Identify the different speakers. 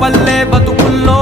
Speaker 1: పల్లె బతుకుల్లో